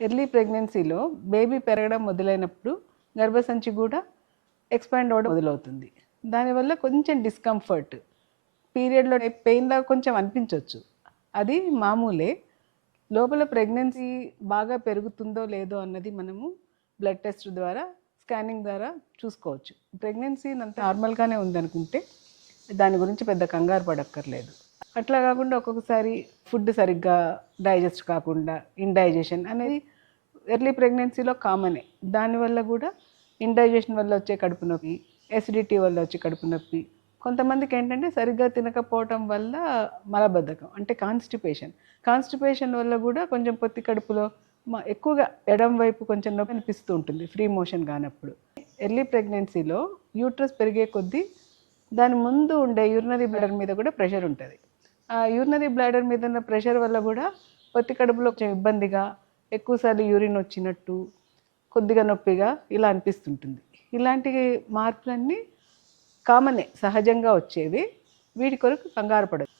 Early ప్రెగ్నెన్సీలో baby పెరగడం మొదలైనప్పుడు గర్భసంచి కూడా ఎక్స్పాండ్ అవ్వడం మొదలవుతుంది. దానివల్ల కొంచెం డిస్కంఫర్ట్ పీరియడ్లో పెయిన్ లాగా కొంచెం అనిపించవచ్చు అది మామూలే. లోపల ప్రెగ్నెన్సీ బాగా పెరుగుతుందో లేదో అన్నది మనము బ్లడ్ టెస్ట్ ద్వారా స్కానింగ్ ద్వారా చూసుకోవచ్చు. ప్రెగ్నెన్సీ అంత నార్మల్గానే ఉందనుకుంటే దాని గురించి పెద్ద కంగారు పడక్కర్లేదు. అట్లా కాకుండా ఒక్కొక్కసారి ఫుడ్ సరిగ్గా డైజెస్ట్ కాకుండా ఇండైజెషన్ అనేది ఎర్లీ ప్రెగ్నెన్సీలో కామనే. దానివల్ల కూడా ఇండైజెషన్ వల్ల వచ్చే కడుపు నొప్పి ఎసిడిటీ వల్ల వచ్చే కడుపు నొప్పి. కొంతమందికి ఏంటంటే సరిగ్గా తినకపోవటం వల్ల మలబద్ధకం అంటే కాన్స్టిపేషన్ కాన్స్టిపేషన్ వల్ల కూడా కొంచెం పొత్తి కడుపులో ఎక్కువగా ఎడం వైపు కొంచెం నొప్పి అనిపిస్తూ ఉంటుంది ఫ్రీ మోషన్ కానప్పుడు. ఎర్లీ ప్రెగ్నెన్సీలో యూట్రస్ పెరిగే కొద్దీ దాని ముందు ఉండే యూరినరీ బ్లడర్ మీద కూడా ప్రెషర్ ఉంటుంది. యూరినరీ బ్లాడర్ మీద ఉన్న ప్రెషర్ వల్ల కూడా ఒత్తి కడుపులో కొంచెం ఇబ్బందిగా ఎక్కువసార్లు యూరిన్ వచ్చినట్టు కొద్దిగా నొప్పిగా ఇలా అనిపిస్తుంటుంది. ఇలాంటి మార్పులన్నీ కామనే సహజంగా వచ్చేవి. వీటి కొరకు కంగారు పడదు